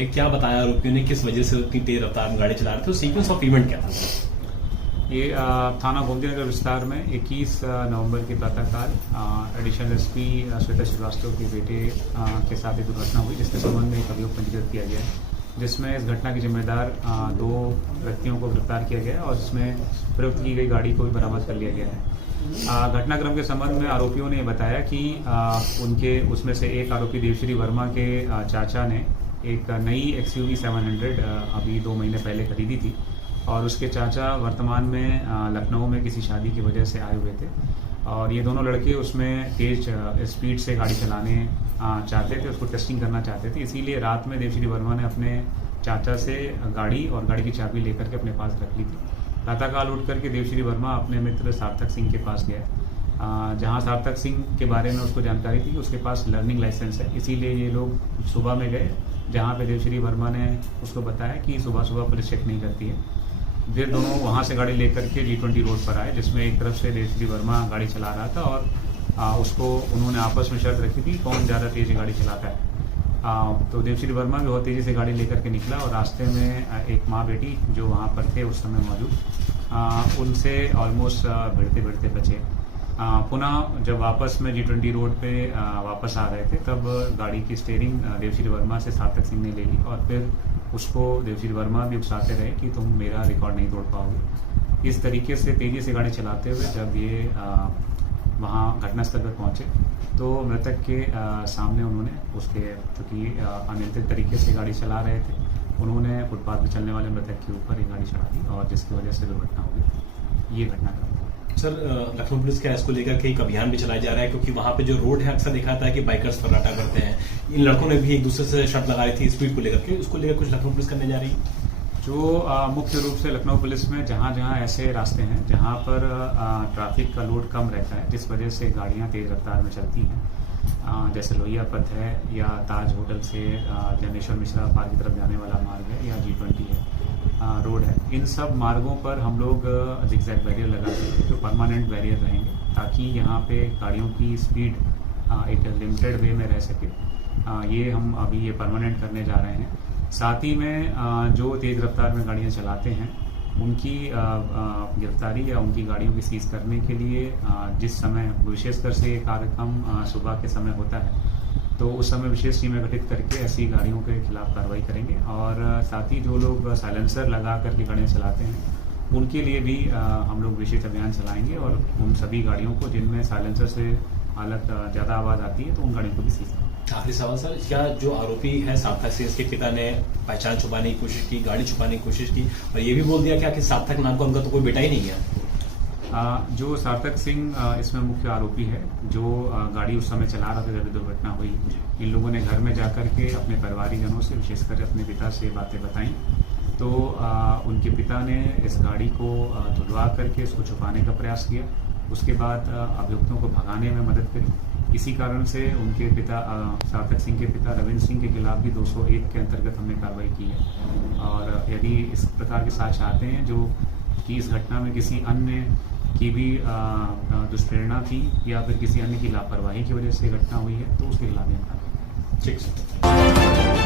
थे, क्या बताया आरोपियों ने, किस वजह से उतनी तेज रफ्तार में गाड़ी चला रहे थे, सीक्वेंस ऑफ इवेंट क्या था? ये थाना गोमतीनगर विस्तार में 21 नवंबर की प्रातःकाल एडिशनल एसपी श्वेता श्रीवास्तव के बेटे के साथ एक दुर्घटना हुई, जिसके संबंध में एक अभियोग पंजीकृत किया गया है, जिसमें इस घटना के जिम्मेदार 2 व्यक्तियों को गिरफ्तार किया गया है और जिसमें प्रयुक्त की गई गाड़ी को भी बरामद कर लिया गया है। घटनाक्रम के संबंध में आरोपियों ने बताया कि उनके उसमें से एक आरोपी देवश्री वर्मा के चाचा ने एक नई XUV 700 अभी 2 महीने पहले खरीदी थी और उसके चाचा वर्तमान में लखनऊ में किसी शादी की वजह से आए हुए थे और ये दोनों लड़के उसमें तेज स्पीड से गाड़ी चलाने चाहते थे, उसको टेस्टिंग करना चाहते थे। इसीलिए रात में देवश्री वर्मा ने अपने चाचा से गाड़ी और गाड़ी की चाबी लेकर के अपने पास रख ली थी। प्रातःकाल उठ करके देवश्री वर्मा अपने मित्र सार्थक सिंह के पास गया, जहां सार्थक सिंह के बारे में उसको जानकारी थी कि उसके पास लर्निंग लाइसेंस है, इसीलिए ये लोग सुबह में गए, जहाँ पे देवश्री वर्मा ने उसको बताया कि सुबह सुबह पुलिस चेक नहीं करती है। फिर दोनों वहाँ से गाड़ी लेकर के G20 रोड पर आए, जिसमें एक तरफ से देवश्री वर्मा गाड़ी चला रहा था और उसको उन्होंने आपस में शर्त रखी थी कौन ज़्यादा तेज़ी गाड़ी चलाता है। तो देवश्री वर्मा भी बहुत तेज़ी से गाड़ी लेकर के निकला और रास्ते में एक माँ बेटी जो वहाँ पर थे उस समय मौजूद, उनसे ऑलमोस्ट भिड़ते भिड़ते बचे। पुनः जब वापस में G20 रोड पे वापस आ रहे थे तब गाड़ी की स्टीयरिंग देवश्री वर्मा से सार्थक सिंह ने ले ली और फिर उसको देवश्री वर्मा भी उकसाते रहे कि तुम मेरा रिकॉर्ड नहीं तोड़ पाओगे। इस तरीके से तेज़ी से गाड़ी चलाते हुए जब ये वहाँ घटनास्थल पर पहुँचे तो मृतक के सामने उन्होंने उसके, चूँकि अनियंत्रित तरीके से गाड़ी चला रहे थे, उन्होंने फुटपाथ पर चलने वाले मृतक के ऊपर एक गाड़ी चढ़ा दी और जिसकी वजह से दुर्घटना हो गई। ये घटनाक्रम। सर, लखनऊ पुलिस का इसको लेकर के एक अभियान भी चलाया जा रहा है, क्योंकि वहाँ पे जो रोड है अक्सर देखा जाता है कि बाइकर्स फर्राटा करते हैं। इन लड़कों ने भी एक दूसरे से शर्त लगाई थी स्पीड को लेकर के, उसको लेकर कुछ लखनऊ पुलिस करने जा रही है? जो मुख्य रूप से लखनऊ पुलिस में जहाँ जहाँ ऐसे रास्ते हैं जहाँ पर ट्रैफिक का लोड कम रहता है, जिस वजह से गाड़ियाँ तेज़ रफ्तार में चलती हैं, जैसे लोहिया पथ है या ताज होटल से जनेश्वर मिश्रा पार्क की तरफ जाने वाला मार्ग है या G20 है रोड है, इन सब मार्गों पर हम लोग जिगजैग बैरियर लगाते हैं जो परमानेंट बैरियर रहेंगे, ताकि यहाँ पे गाड़ियों की स्पीड एक लिमिटेड वे में रह सके। ये हम अभी ये परमानेंट करने जा रहे हैं। साथ ही में जो तेज़ रफ्तार में गाड़ियाँ चलाते हैं उनकी गिरफ्तारी या उनकी गाड़ियों की सीज करने के लिए जिस समय विशेषकर से कार्यक्रम सुबह के समय होता है तो उस समय विशेष टीमें गठित करके ऐसी गाड़ियों के खिलाफ कार्रवाई करेंगे और साथ ही जो लोग साइलेंसर लगा करके गाड़ियाँ चलाते हैं उनके लिए भी हम लोग विशेष अभियान चलाएंगे और उन सभी गाड़ियों को जिनमें साइलेंसर से हालत ज़्यादा आवाज़ आती है तो उन गाड़ियों को भी सीज करेंगे। आखिरी सवाल सर, क्या जो आरोपी है सार्थक सिंह, इसके पिता ने पहचान छुपाने की कोशिश की, गाड़ी छुपाने की कोशिश की और ये भी बोल दिया क्या कि सार्थक नाम का उनका तो कोई बेटा ही नहीं है? जो सार्थक सिंह इसमें मुख्य आरोपी है, जो गाड़ी उस समय चला रहा था जब दुर्घटना हुई, इन लोगों ने घर में जाकर के अपने परिवारीजनों से, विशेषकर अपने पिता से बातें बताई तो उनके पिता ने इस गाड़ी को धुलवा करके इसको छुपाने का प्रयास किया। उसके बाद अभियुक्तों को भगाने में मदद करी। इसी कारण से उनके पिता सार्थक सिंह के पिता रविंद्र सिंह के खिलाफ भी 201 के अंतर्गत हमने कार्रवाई की है और यदि इस प्रकार के साक्ष्य आते हैं जो कि इस घटना में किसी अन्य की भी दुष्प्रेरणा थी या फिर किसी अन्य की लापरवाही की वजह से घटना हुई है तो उसके खिलाफ हम कार्रवाई करेंगे। ठीक है।